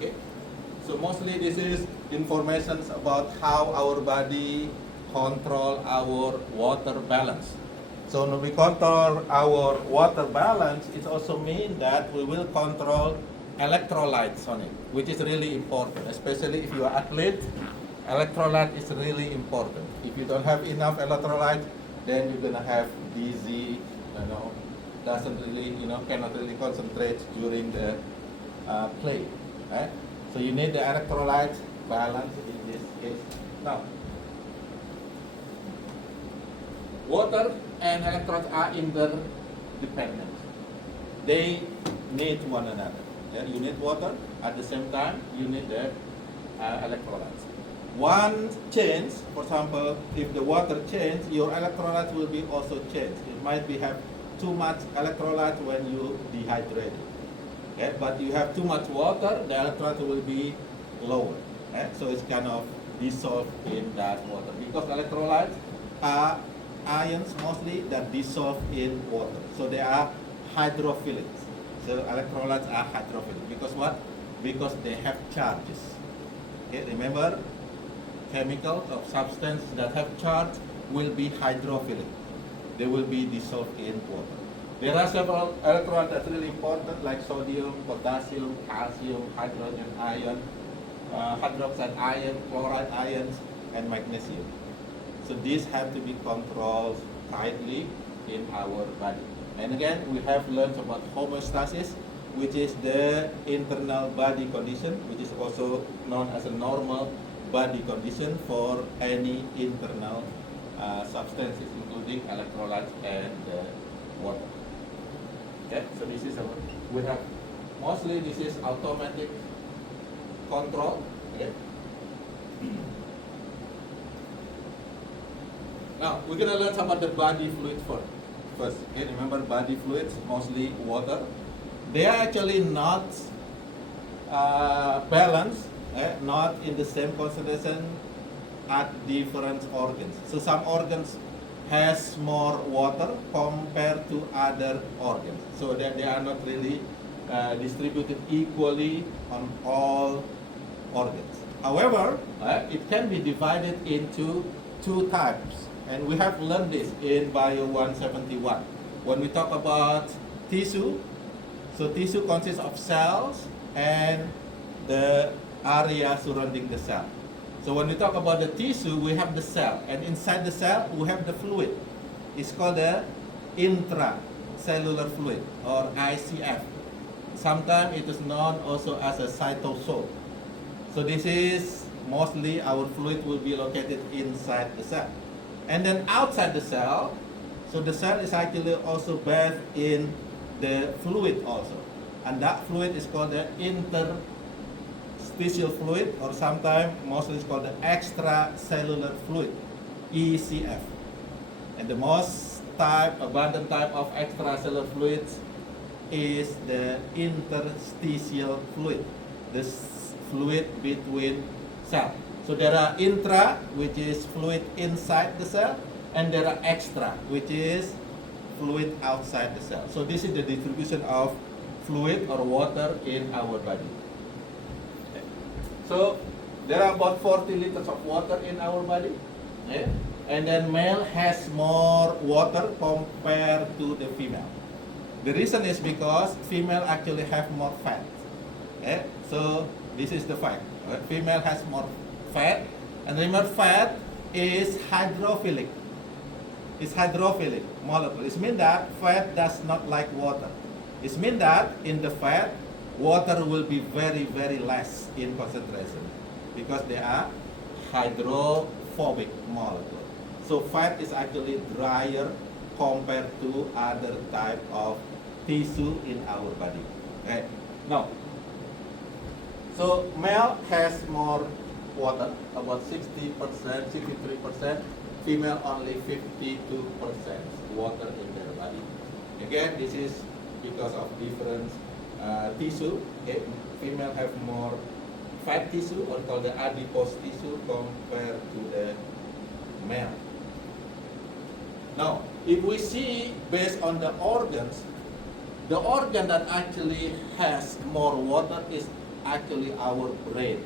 Okay. So mostly this is information about how our body control our water balance. So when we control our water balance, it also means that we will control electrolytes on it, which is really important, especially if you are athlete. Electrolyte is really important. If you don't have enough electrolyte, then you're gonna have dizzy, doesn't really, cannot really concentrate during the play. Right? So you need the electrolyte balance in this case. Now, water and electrolytes are interdependent. They need one another. Yeah? You need water, at the same time, you need the electrolytes. One change, for example, if the water change, your electrolytes will be also changed. It might be have too much electrolyte when you dehydrate. Okay? But you have too much water, the electrolyte will be lower. Okay? So it's kind of dissolved in that water. Because electrolytes are ions mostly that dissolve in water. So they are hydrophilic. So electrolytes are hydrophilic. Because what? Because they have charges. Okay? Remember, chemicals or substances that have charge will be hydrophilic. They will be dissolved in water. There are several electrolytes that's really important, like sodium, potassium, calcium, hydrogen ion, hydroxide ion, chloride ions, and magnesium. So these have to be controlled tightly in our body. And again, we have learned about homeostasis, which is the internal body condition, which is also known as a normal body condition for any internal substances, including electrolytes and water. Okay, so this is we have mostly this is automatic control. Okay. Now we're gonna learn about the body fluid first. Okay, remember body fluids mostly water. They are actually not balanced. Not in the same concentration at different organs. So some organs has more water compared to other organs. So that they are not really distributed equally on all organs. However, it can be divided into two types. And we have learned this in Bio 171. When we talk about tissue, so tissue consists of cells and the area surrounding the cell. So when we talk about the tissue, we have the cell, and inside the cell we have the fluid. It's called the intracellular fluid or ICF. Sometimes it is known also as a cytosol. So this is mostly our fluid will be located inside the cell. And then outside the cell, so the cell is actually also bathed in the fluid also. And that fluid is called the interstitial fluid, or sometimes mostly it's called the extracellular fluid, ECF. And the most abundant type of extracellular fluids is the interstitial fluid, the fluid between cells. So there are intra, which is fluid inside the cell, and there are extra, which is fluid outside the cell. So this is the distribution of fluid or water in our body. Okay. So there are about 40 liters of water in our body. Okay. And then male has more water compared to the female. The reason is because female actually have more fat. Okay. So this is the fact. Right? Female has more fat, and remember fat is hydrophilic. It's hydrophilic molecule. It means that fat does not like water. It means that in the fat, water will be very, very less in concentration because they are hydrophobic molecule. So fat is actually drier compared to other type of tissue in our body. Okay. Now, so male has more water, about 60%, 63%. Female only 52% water in their body. Again, this is because of different tissue. Okay. Female have more fat tissue, or called the adipose tissue, compared to the male. Now, if we see based on the organs, the organ that actually has more water is actually our brain.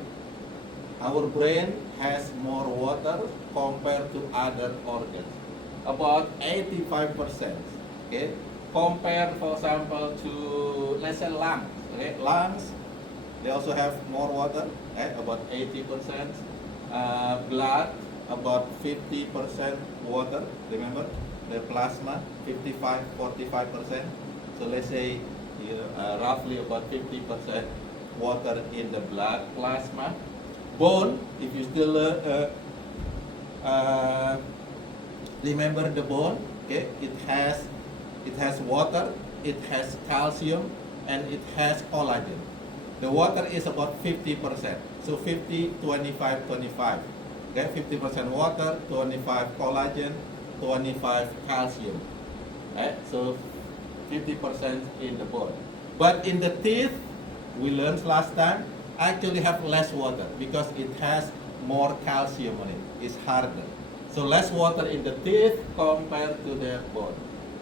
Our brain has more water compared to other organs, about 85%. Okay, compared, for example, to let's say lungs. Okay, lungs, they also have more water, about 80%. Blood, about 50% water. Remember, the plasma, 45% So let's say roughly about 50% water in the blood plasma. Bone, if you still remember the bone, okay, it has water, it has calcium, and it has collagen. The water is about 50%. So 50, 25, 25. Okay, 50% water, 25 collagen, 25 calcium. Right? So 50% in the bone. But in the teeth, we learned last time, actually have less water because it has more calcium on it. It's harder. So less water in the teeth compared to the bone.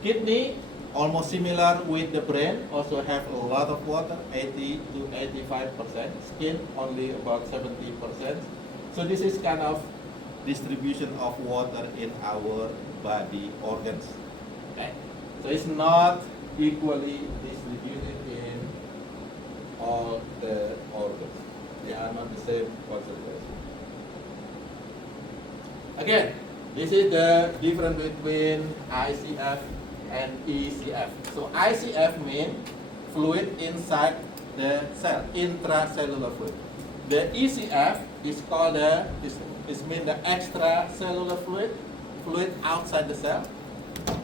Kidney, almost similar with the brain, also have a lot of water, 80 to 85%. Skin, only about 70%. So this is kind of distribution of water in our body organs. Okay? So it's not equally distributed in all the organs. They are not the same concentration. Again, this is the difference between ICF and ECF. So ICF means fluid inside the cell, intracellular fluid. The ECF is called mean the extracellular fluid outside the cell.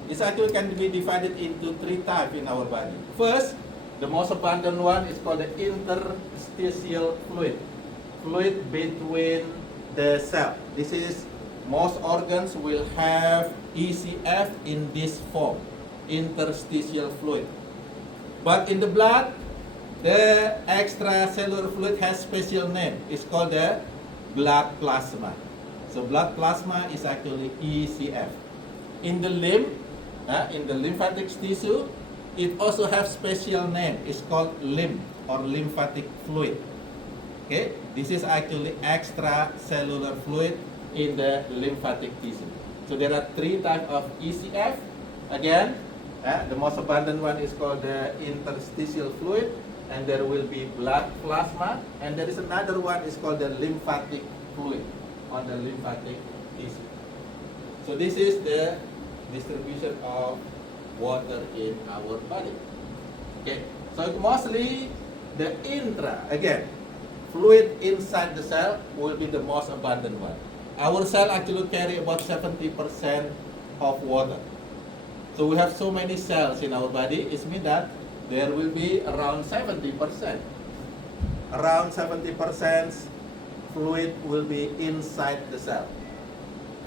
It actually can be divided into three types in our body. First, the most abundant one is called the interstitial fluid between the cell. This is, most organs will have ECF in this form, interstitial fluid. But in the blood, the extracellular fluid has special name. It's called the blood plasma. So blood plasma is actually ECF. In the lymphatic tissue, it also has special name. It's called lymph or lymphatic fluid. Okay, this is actually extracellular fluid in the lymphatic tissue. So there are three types of ECF. Again, the most abundant one is called the interstitial fluid, and there will be blood plasma, and there is another one is called the lymphatic fluid on the lymphatic tissue. So this is the distribution of water in our body. Okay, so mostly the fluid inside the cell will be the most abundant one. Our cell actually carry about 70% of water. So we have so many cells in our body, it means that there will be around 70%. Around 70% fluid will be inside the cell.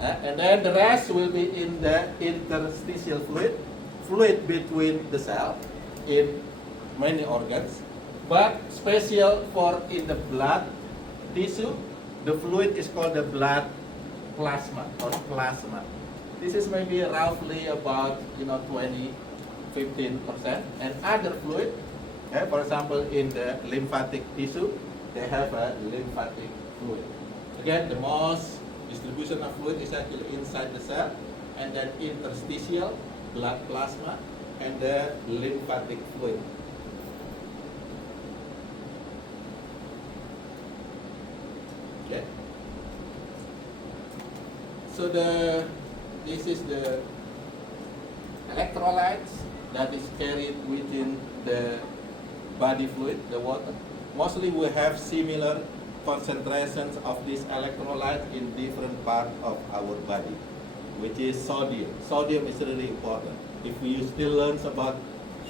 And then the rest will be in the interstitial fluid between the cell in many organs. But special for in the blood tissue, the fluid is called the blood plasma or plasma. This is maybe roughly about 15%. And other fluid, for example, in the lymphatic tissue, they have a lymphatic fluid. Again, the most distribution of fluid is actually inside the cell, and then interstitial, blood plasma, and the lymphatic fluid. Okay. So this is the electrolytes that is carried within the body fluid, the water. Mostly we have similar concentrations of these electrolytes in different parts of our body, which is sodium. Sodium is really important. If we still learn about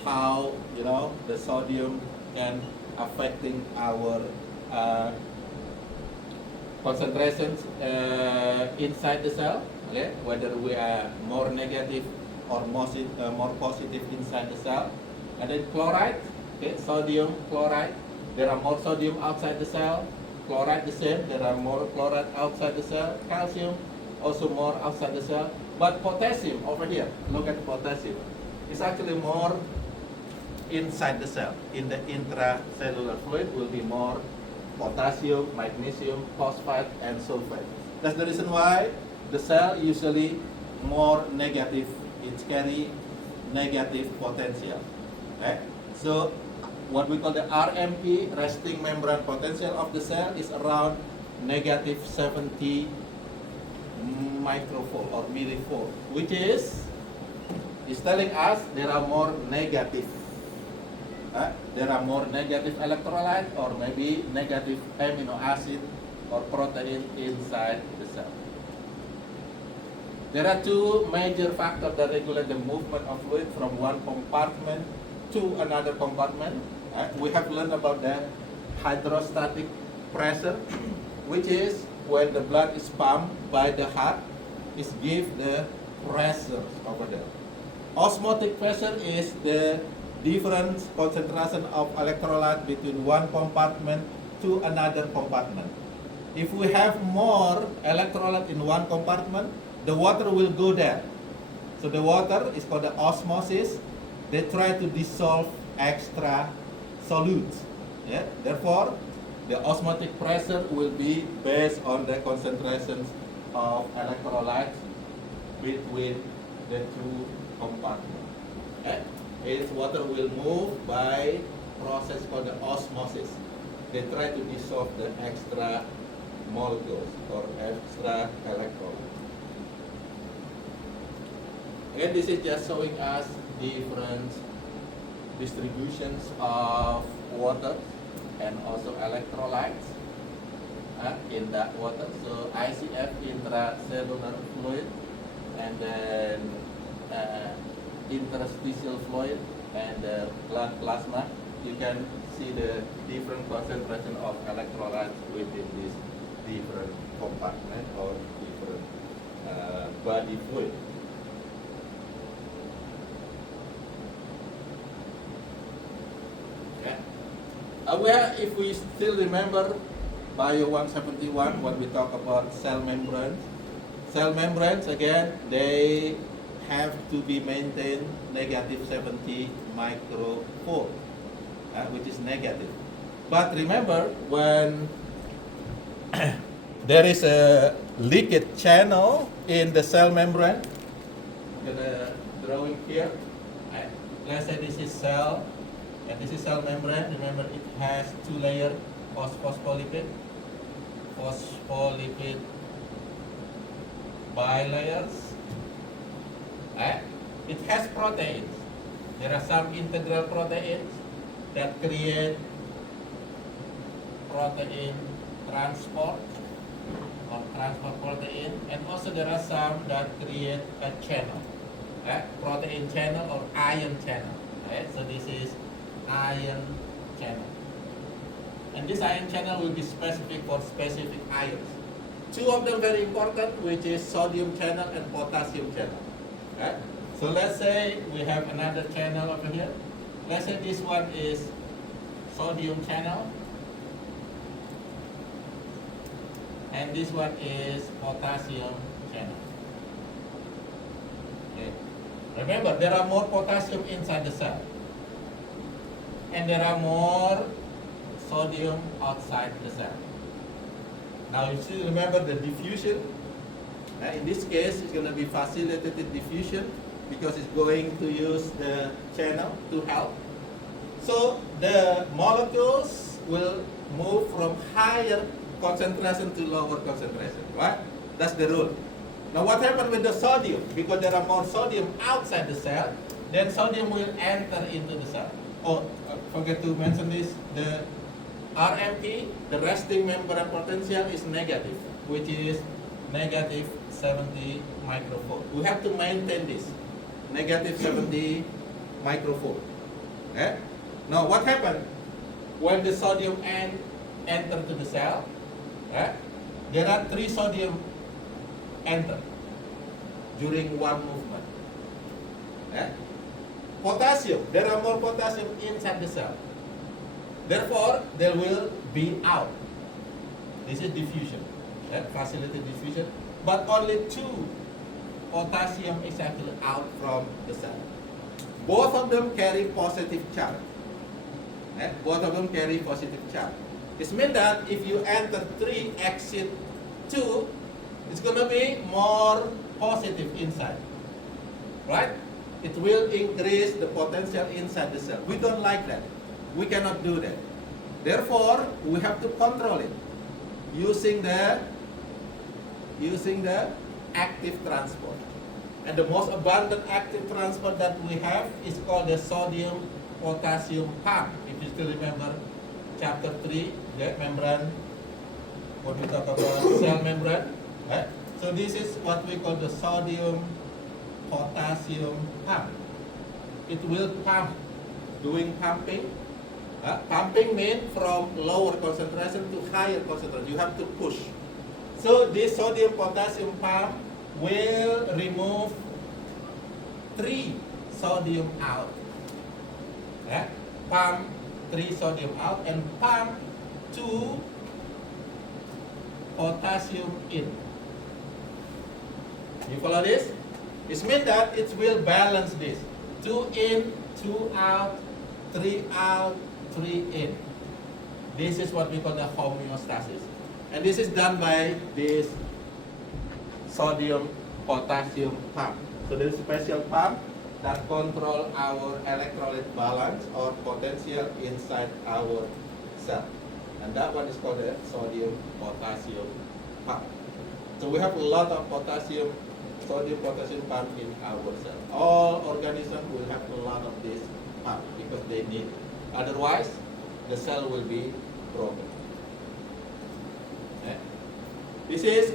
how the sodium can affecting our concentrations inside the cell, okay? Whether we are more negative or more positive inside the cell. And then chloride, okay? Sodium chloride, there are more sodium outside the cell. Chloride the same, there are more chloride outside the cell. Calcium also more outside the cell. But potassium over here, look at potassium. It's actually more inside the cell. In the intracellular fluid will be more potassium, magnesium, phosphate, and sulfate. That's the reason why the cell usually more negative. It carry negative potential. Okay? So what we call the RMP, resting membrane potential of the cell, is around negative 70 microvolt or millivolt, which is telling us there are more negative. There are more negative electrolyte or maybe negative amino acid or protein inside the cell. There are two major factors that regulate the movement of fluid from one compartment to another compartment. We have learned about that hydrostatic pressure, which is when the blood is pumped by the heart, it gives the pressure over there. Osmotic pressure is the different concentration of electrolyte between one compartment to another compartment. If we have more electrolyte in one compartment, the water will go there. So the water is called the osmosis. They try to dissolve extra solutes. Yeah? Therefore, the osmotic pressure will be based on the concentrations of electrolytes between the two compartments. Okay? Its water will move by process called the osmosis. They try to dissolve the extra molecules or extra electrolytes. And this is just showing us different distributions of water and also electrolytes in that water. So ICF, intracellular fluid, and then interstitial fluid and blood plasma. You can see the different concentration of electrolytes within this different compartment or different body fluid. Where, if we still remember Bio 171, when we talk about cell membranes again, they have to be maintained negative 70 microvolt, which is negative. But remember, when there is a leakage channel in the cell membrane, I'm gonna drawing here. Let's say this is cell. And this is cell membrane. Remember, it has two layers, phospholipid bilayers. It has proteins. There are some integral proteins that create protein transport or transport protein, and also there are some that create a channel, protein channel or ion channel. So this is ion channel, and this ion channel will be specific for specific ions. Two of them very important, which is sodium channel and potassium channel. So let's say we have another channel over here. Let's say this one is sodium channel, and this one is potassium channel. Okay. Remember, there are more potassium inside the cell, and there are more sodium outside the cell. Now you still remember the diffusion. In this case, it's going to be facilitated diffusion because it's going to use the channel to help. So the molecules will move from higher concentration to lower concentration, right? That's the rule. Now what happens with the sodium? Because there are more sodium outside the cell, then sodium will enter into the cell. Oh, forget to mention this, the RMP, the resting membrane potential, is negative, which is negative 70 microvolt. We have to maintain this, negative 70 microvolt. Okay? Now what happens when the sodium enter to the cell? There are 3 sodium enter during one movement. Potassium, there are more potassium inside the cell. Therefore, there will be out. This is diffusion, facilitated diffusion. But only 2 potassium is actually out from the cell. Both of them carry positive charge. Both of them carry positive charge. It means that if you enter 3, exit 2, it's going to be more positive inside. Right? It will increase the potential inside the cell. We don't like that. We cannot do that. Therefore, we have to control it using the active transport. And the most abundant active transport that we have is called the sodium potassium pump. If you still remember chapter 3, the membrane, what we talk about cell membrane. Right? So this is what we call the sodium potassium pump. It will pump, doing pumping. Pumping means from lower concentration to higher concentration. You have to push. So this sodium potassium pump will remove 3 sodium out. Pump 3 sodium out and pump 2 potassium in. You follow this? It means that it will balance this. 2 in, 2 out, 3 out, 3 in. This is what we call the homeostasis. And this is done by this sodium potassium pump. So there is a special pump that control our electrolyte balance or potential inside our cell. And that one is called the sodium potassium pump. So we have a lot of sodium potassium pump in our cell. All organisms will have a lot of this pump because they need it. Otherwise, the cell will be broken.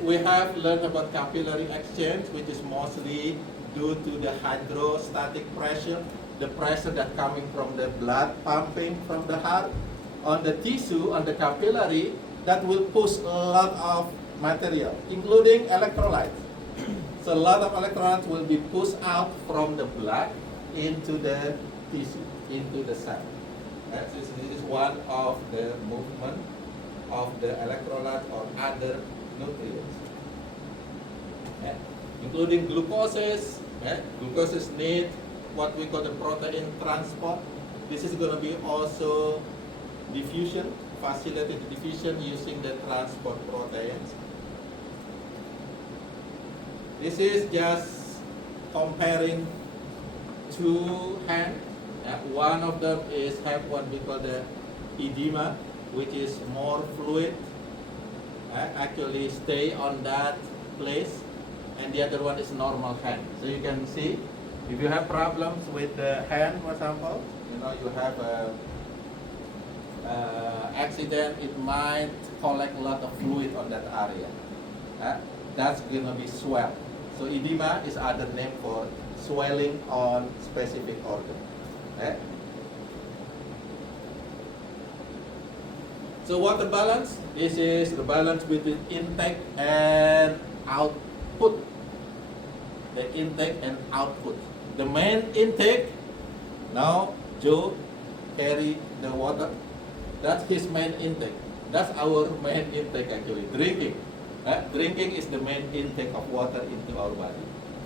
We have learned about capillary exchange, which is mostly due to the hydrostatic pressure, the pressure that coming from the blood pumping from the heart on the tissue, on the capillary, that will push a lot of material, including electrolytes. So a lot of electrolytes will be pushed out from the blood into the tissue, into the cell. This is one of the movement of the electrolyte or other nutrients, including glucoses. Glucoses need what we call the protein transport. This is going to be also diffusion, facilitated diffusion using the transport proteins. This is just comparing 2 hands. One of them is have what we call the edema, which is more fluid, actually stay on that place, and the other one is normal hand. So you can see, if you have problems with the hand, for example, you have a accident, it might collect a lot of fluid on that area. That's gonna be swell. So edema is other name for swelling on specific organ. So water balance, this is the balance between intake and output. The intake and output. The main intake, now Joe carry the water. That's his main intake. That's our main intake actually, drinking. Drinking is the main intake of water into our body.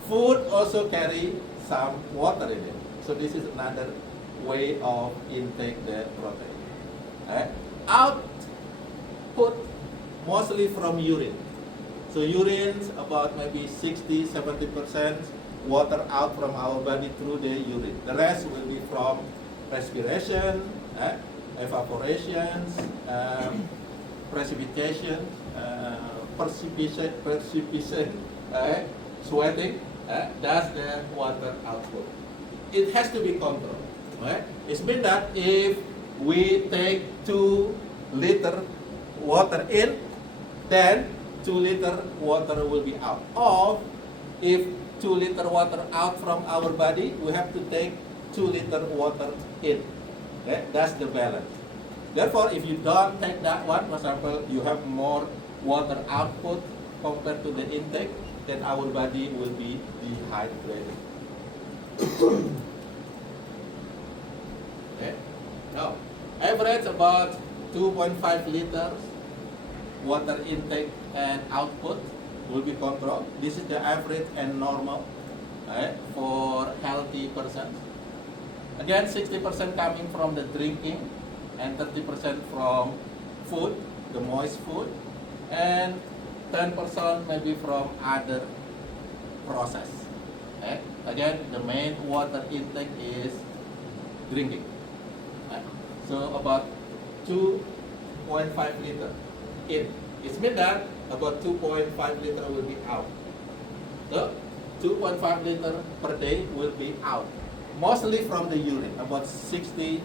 Food also carry some water in it. So this is another way of intake the protein. Output mostly from urine. So urine's about maybe 60-70% water out from our body through the urine. The rest will be from respiration, evaporations, precipitation, sweating. That's the water output. It has to be controlled. Right? It means that if we take 2 liter water in, then 2 liter water will be out. Or if 2 liter water out from our body, we have to take 2 liter water in. Okay? That's the balance. Therefore, if you don't take that one, for example, you have more water output compared to the intake, then our body will be dehydrated. Okay. Now, average about 2.5 liters water intake and output will be controlled. This is the average and normal for healthy persons. Again, 60% coming from the drinking, and 30% from food, the moist food, and 10% maybe from other process. Okay? Again, the main water intake is drinking. Okay? So about 2.5 liter in. It means that about 2.5 liter will be out. So 2.5 liter per day will be out. Mostly from the urine, about 60-70%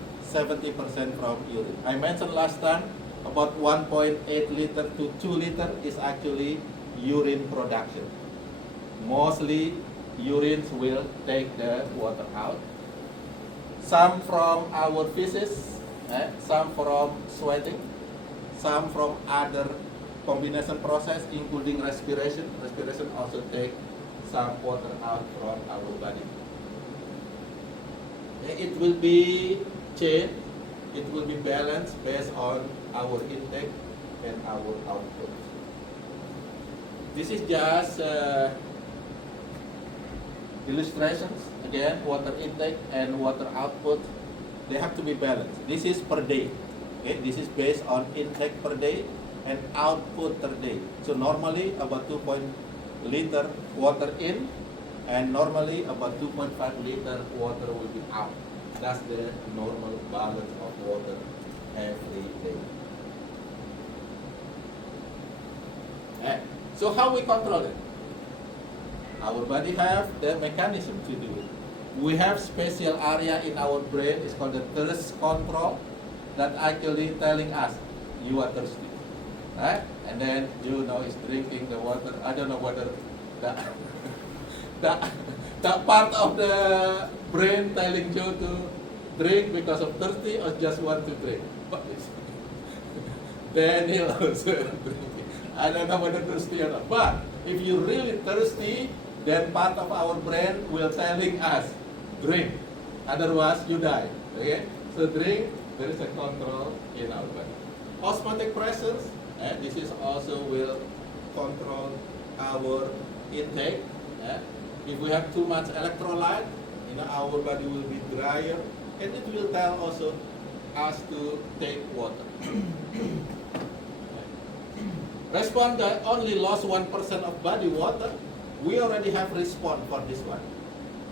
from urine. I mentioned last time about 1.8 liter to 2 liter is actually urine production. Mostly urines will take the water out. Some from our feces, some from sweating, some from other combination process including respiration. Respiration also take some water out from our body. It will be changed, it will be balanced based on our intake and our output. This is just illustrations. Again, water intake and water output, they have to be balanced. This is per day. Okay? This is based on intake per day and output per day. So normally about 2 liter water in, and normally about 2.5 liter water will be out. That's the normal balance of water every day. Okay. So how we control it? Our body have the mechanism to do it. We have special area in our brain, it's called the thirst control, that actually telling us you are thirsty. Right? And then you know is drinking the water. I don't know whether that part of the brain telling you to drink because of thirsty or just want to drink. Daniel also drinking. I don't know whether thirsty or not. But if you're really thirsty, then part of our brain will telling us drink. Otherwise you die. Okay? So drink, there is a control in our body. Osmotic pressures, this is also will control our intake. If we have too much electrolyte, our body will be drier, and it will tell also us to take water. Respond that only lost 1% of body water, we already have response for this one.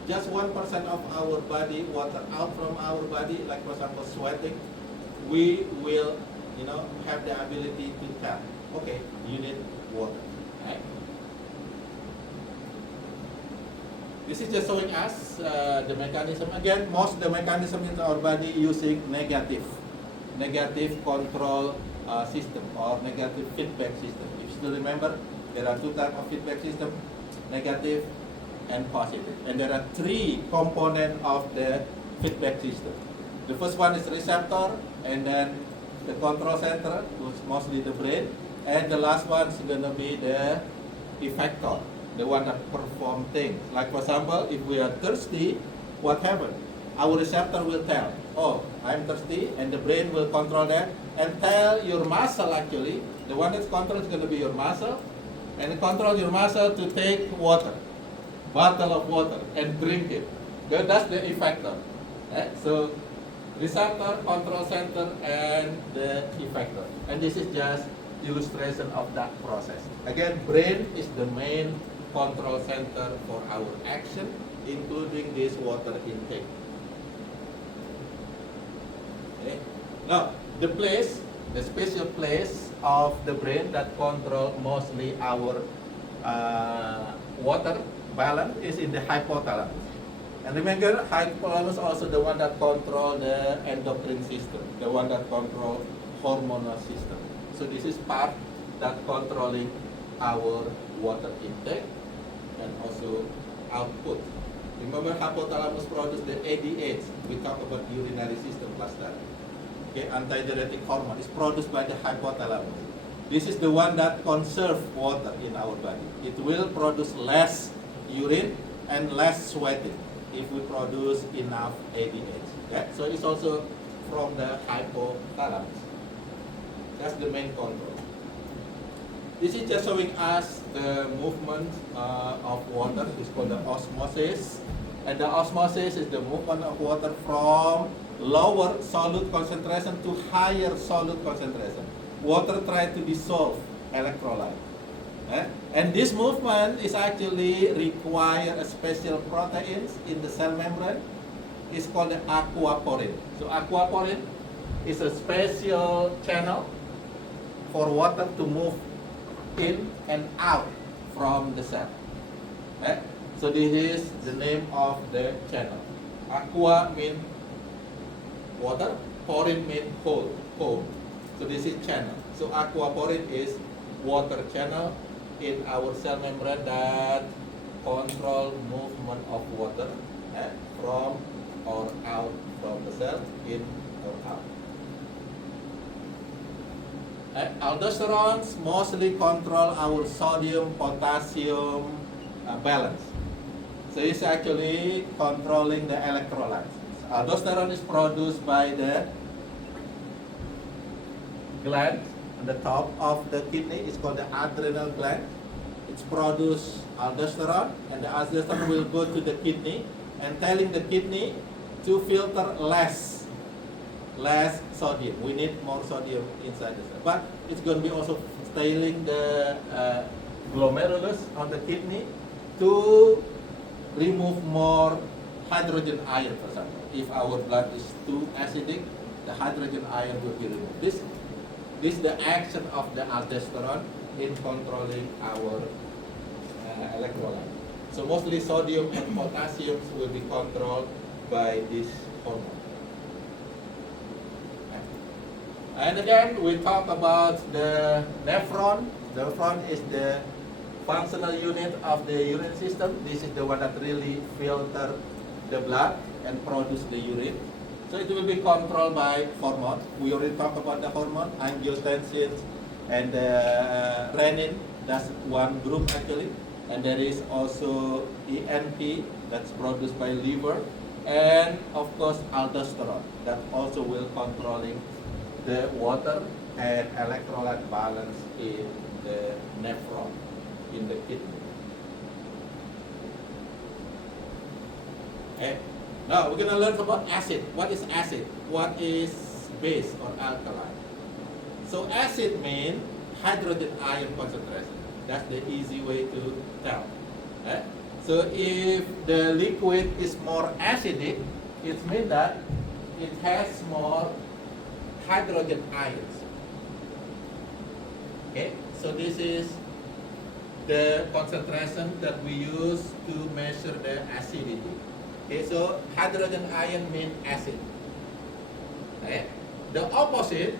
Just 1% of our body water out from our body, like for example sweating, we will have the ability to tell, okay, you need water. Right? This is just showing us the mechanism. Again, most of the mechanism in our body using negative control system or negative feedback system. If you still remember, there are two types of feedback system, negative and positive. And there are three components of the feedback system. The first one is receptor, and then the control center, which is mostly the brain, and the last one is going to be the effector, the one that perform things. Like for example, if we are thirsty, what happens? Our receptor will tell, oh, I'm thirsty, and the brain will control that and tell your muscle actually, the one that's controlled is going to be your muscle, and control your muscle to take water, bottle of water, and drink it. That's the effector. So receptor, control center, and the effector. And this is just illustration of that process. Again, brain is the main control center for our action, including this water intake. Okay. Now, the special place of the brain that control mostly our water balance is in the hypothalamus. And remember, hypothalamus also the one that control the endocrine system, the one that control hormonal system. So this is part that controlling our water intake and also output. Remember, hypothalamus produce the ADH. We talked about urinary system last time. Okay, antidiuretic hormone is produced by the hypothalamus. This is the one that conserve water in our body. It will produce less urine and less sweating if we produce enough ADH. Okay? So it's also from the hypothalamus. That's the main control. This is just showing us the movement of water. It's called the osmosis. And the osmosis is the movement of water from lower solute concentration to higher solute concentration. Water tries to dissolve electrolyte. And this movement is actually require a special proteins in the cell membrane. It's called the aquaporin. So aquaporin is a special channel for water to move in and out from the cell. So this is the name of the channel. Aqua means water, porin means hole. So this is channel. So aquaporin is water channel in our cell membrane that control movement of water from or out from the cell, in or out. Aldosterons mostly control our sodium potassium balance. So it's actually controlling the electrolytes. Aldosterone is produced by the gland on the top of the kidney. It's called the adrenal gland. It's produce aldosterone, and the aldosterone will go to the kidney and telling the kidney to filter less sodium. We need more sodium inside the cell. But it's going to be also telling the glomerulus on the kidney to remove more hydrogen ion, for example. If our blood is too acidic, the hydrogen ion will be removed. This is the action of the aldosterone in controlling our electrolyte. So mostly sodium and potassium will be controlled by this hormone. And again, we talk about the nephron. The nephron is the functional unit of the urine system. This is the one that really filters the blood and produce the urine. So it will be controlled by hormone. We already talked about the hormone, angiotensin and renin. That's one group actually. And there is also ENP that's produced by liver, and of course aldosterone that also will controlling the water and electrolyte balance in the nephron, in the kidney. Okay. Now we're going to learn about acid. What is acid? What is base or alkali? So acid means hydrogen ion concentration. That's the easy way to tell. So if the liquid is more acidic, it means that it has more hydrogen ions. Okay, so this is the concentration that we use to measure the acidity. Okay, so hydrogen ion means acid. Okay. The opposite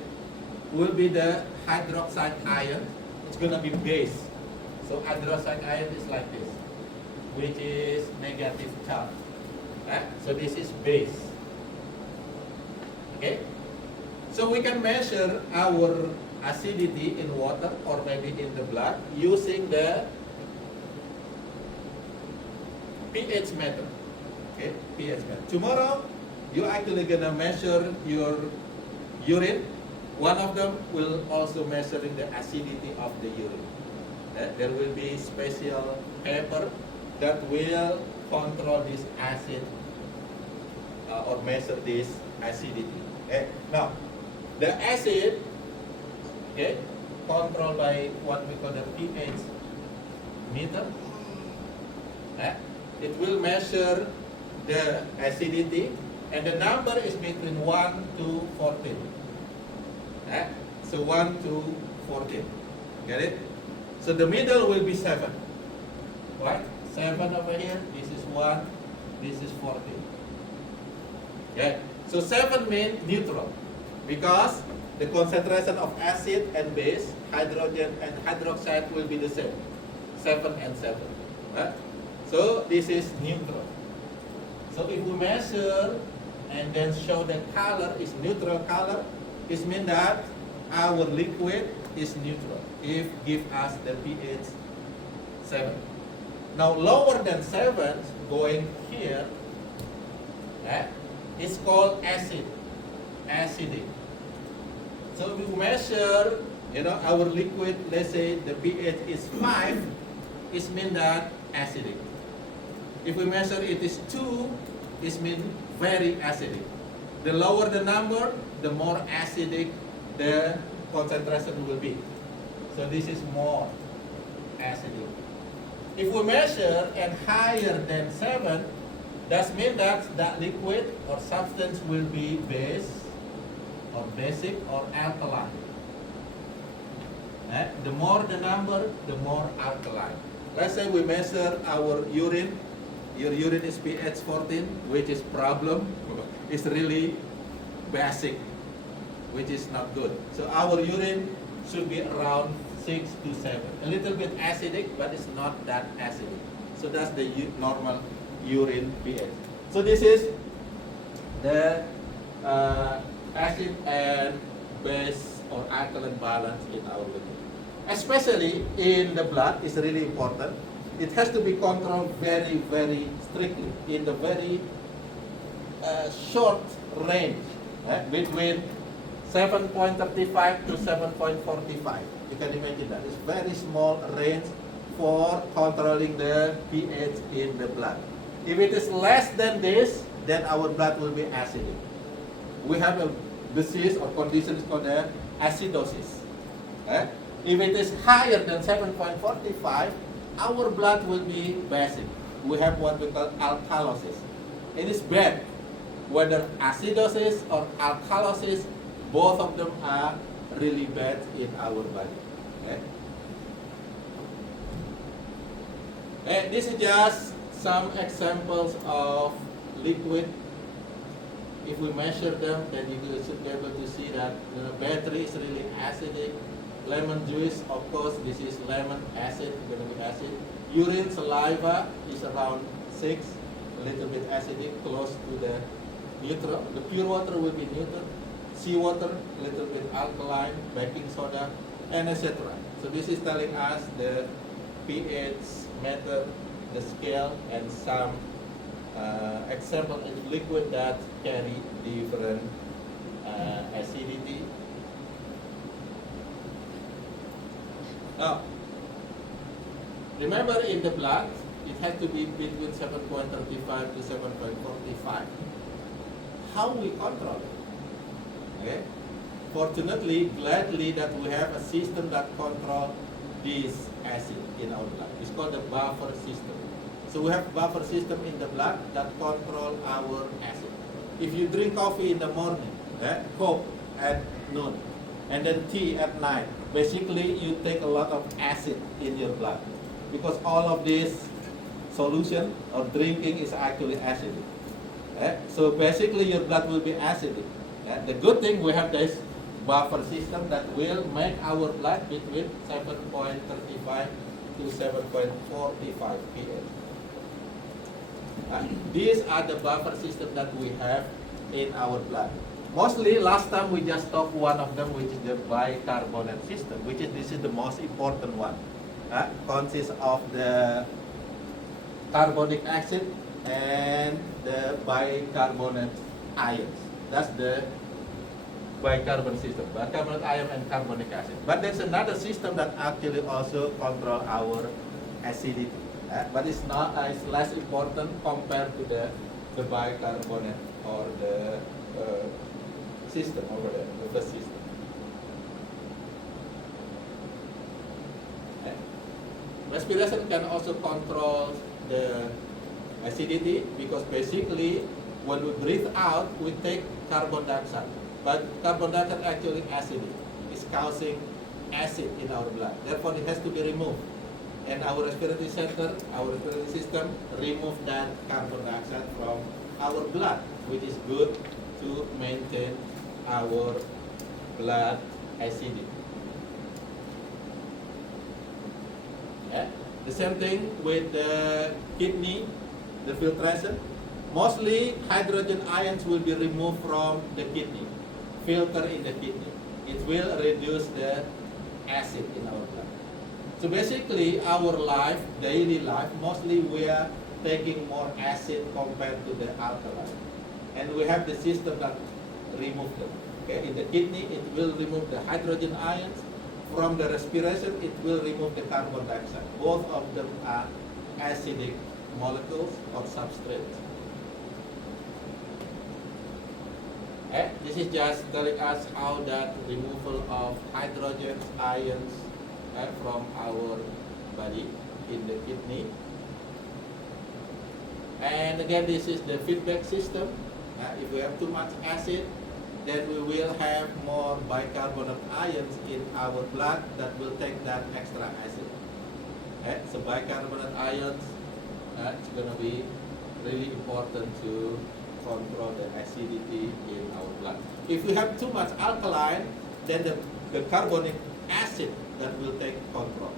will be the hydroxide ion. It's going to be base. So hydroxide ion is like this, which is negative charge. So this is base. Okay. So we can measure our acidity in water or maybe in the blood using the pH method. Okay, pH method. Tomorrow, you're actually gonna measure your urine. One of them will also measuring the acidity of the urine. There will be special paper that will control this acid or measure this acidity. Okay. Now, the acid, okay, controlled by what we call the pH meter. It will measure the acidity, and the number is between 1 to 14. So 1 to 14. Get it? So the middle will be 7. Right? 7 over here. This is 1. This is 14. Okay. So 7 means neutral, because the concentration of acid and base, hydrogen and hydroxide will be the same. 7 and 7. Right? So this is neutral. So if we measure and then show the color is neutral color, it means that our liquid is neutral if give us the pH 7. Now lower than 7, going here, it's called acid, acidic. So if we measure, our liquid, let's say the pH is 5, it means that acidic. If we measure it is 2, it means very acidic. The lower the number, the more acidic the concentration will be. So this is more acidic. If we measure and higher than 7, that means that liquid or substance will be base or basic or alkaline. The more the number, the more alkaline. Let's say we measure our urine. Your urine is pH 14, which is problem. It's really basic, which is not good. So our urine should be around 6 to 7. A little bit acidic, but it's not that acidic. So that's the normal urine pH. So this is the acid and base or alkaline balance in our liquid. Especially in the blood, is really important. It has to be controlled very, very strictly in the very short range, between 7.35 to 7.45. You can imagine that. It's very small range for controlling the pH in the blood. If it is less than this, then our blood will be acidic. We have a disease or condition called acidosis. If it is higher than 7.45, our blood will be basic. We have what we call alkalosis. It is bad. Whether acidosis or alkalosis, both of them are really bad in our body. This is just some examples of liquid. If we measure them, then you should be able to see that the battery is really acidic. Lemon juice, of course, this is lemon acid, going to be acid. Urine, saliva is around 6, a little bit acidic, close to the neutral. The pure water will be neutral. Seawater, a little bit alkaline, baking soda, and etc. So this is telling us the pH method, the scale, and some example in liquid that carry different acidity. Now, remember in the blood, it has to be between 7.35 to 7.45. How we control it? Okay? Fortunately, gladly that we have a system that controls this acid in our blood. It's called the buffer system. So we have buffer system in the blood that control our acid. If you drink coffee in the morning, Coke at noon, and then tea at night, basically you take a lot of acid in your blood because all of this solution or drinking is actually acidic. So basically your blood will be acidic. The good thing we have this buffer system that will make our blood between 7.35 to 7.45 pH. These are the buffer system that we have in our blood. Mostly last time we just talked one of them, which is the bicarbonate system, which is this is the most important one. Consists of the carbonic acid and the bicarbonate ions. That's the bicarbonate system, bicarbonate ion and carbonic acid. But there's another system that actually also control our acidity. But it's not it's less important compared to the bicarbonate or the system over there, the first system. Respiration can also control the acidity because basically when we breathe out, we take carbon dioxide. But carbon dioxide actually acidic. It's causing acid in our blood. Therefore, it has to be removed. And our respiratory center, our respiratory system, remove that carbon dioxide from our blood, which is good to maintain our blood acidity. The same thing with the kidney, the filtration. Mostly hydrogen ions will be removed from the kidney, filter in the kidney. It will reduce the acid in our blood. So basically our life, daily life, mostly we are taking more acid compared to the alkaline. And we have the system that remove them. Okay? In the kidney, it will remove the hydrogen ions. From the respiration, it will remove the carbon dioxide. Both of them are acidic molecules or substrates. This is just telling us how that removal of hydrogen ions from our body in the kidney. And again, this is the feedback system. If we have too much acid, then we will have more bicarbonate ions in our blood that will take that extra acid. So bicarbonate ions, it's going to be really important to control the acidity in our blood. If we have too much alkaline, then the carbonic acid that will take control.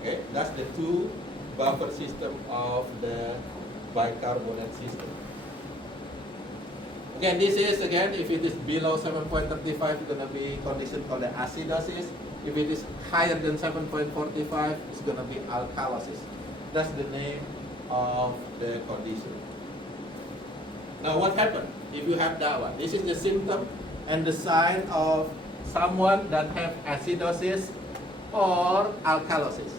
Okay, that's the two buffer system of the bicarbonate system. Again, this is, if it is below 7.35, it's going to be condition called the acidosis. If it is higher than 7.45, it's going to be alkalosis. That's the name of the condition. Now, what happened if you have that one? This is the symptom and the sign of someone that have acidosis or alkalosis.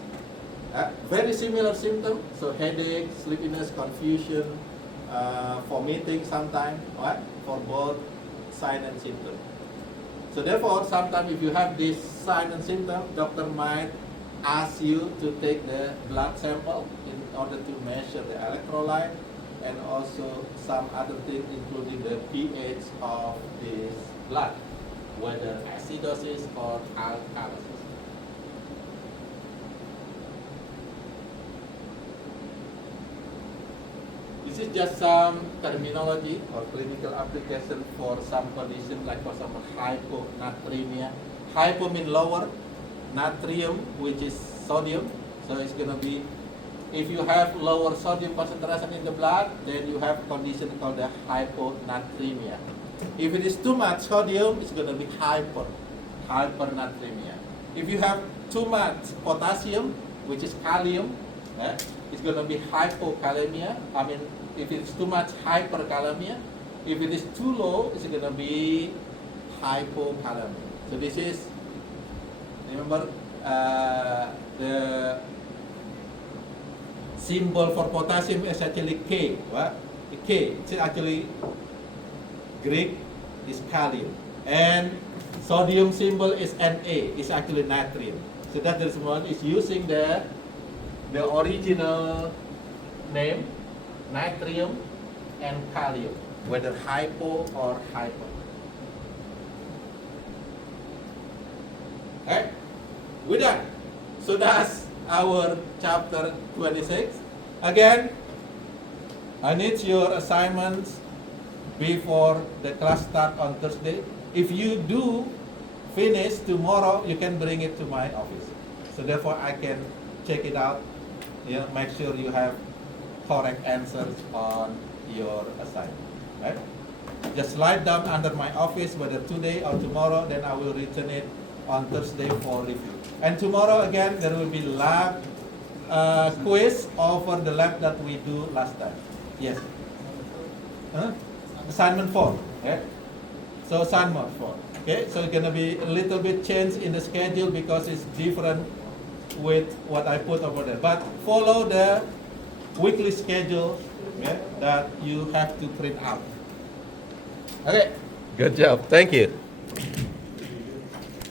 Very similar symptom, so headache, sleepiness, confusion, vomiting sometimes, right? For both sign and symptom. So therefore, sometimes if you have this sign and symptom, doctor might ask you to take the blood sample in order to measure the electrolyte and also some other things, including the pH of this blood, whether acidosis or alkalosis. This is just some terminology or clinical application for some conditions, like for example hyponatremia. Hypo means lower, natrium, which is sodium. So it's going to be, if you have lower sodium concentration in the blood, then you have a condition called the hyponatremia. If it is too much sodium, it's going to be hypernatremia. If you have too much potassium, which is kalium, it's going to be hypokalemia. I mean, if it's too much, hyperkalemia. If it is too low, it's going to be hypokalemia. So this is, remember, the symbol for potassium is actually K. What? K. It's actually Greek is kalium. And sodium symbol is Na. It's actually natrium. So that's the reason why it's using the original name, natrium and kalium, whether hypo or hyper. Okay, we're done. So that's our chapter 26. Again, I need your assignments before the class start on Thursday. If you do finish tomorrow, you can bring it to my office. So therefore, I can check it out. Make sure you have correct answers on your assignment. Right? Just slide down under my office, whether today or tomorrow, then I will return it on Thursday for review. And tomorrow again, there will be lab quiz over the lab that we do last time. Yes. Assignment 4. Okay? So assignment 4. Okay, so it's gonna be a little bit change in the schedule because it's different with what I put over there. But follow the weekly schedule, okay, that you have to print out. Okay. Good job. Thank you.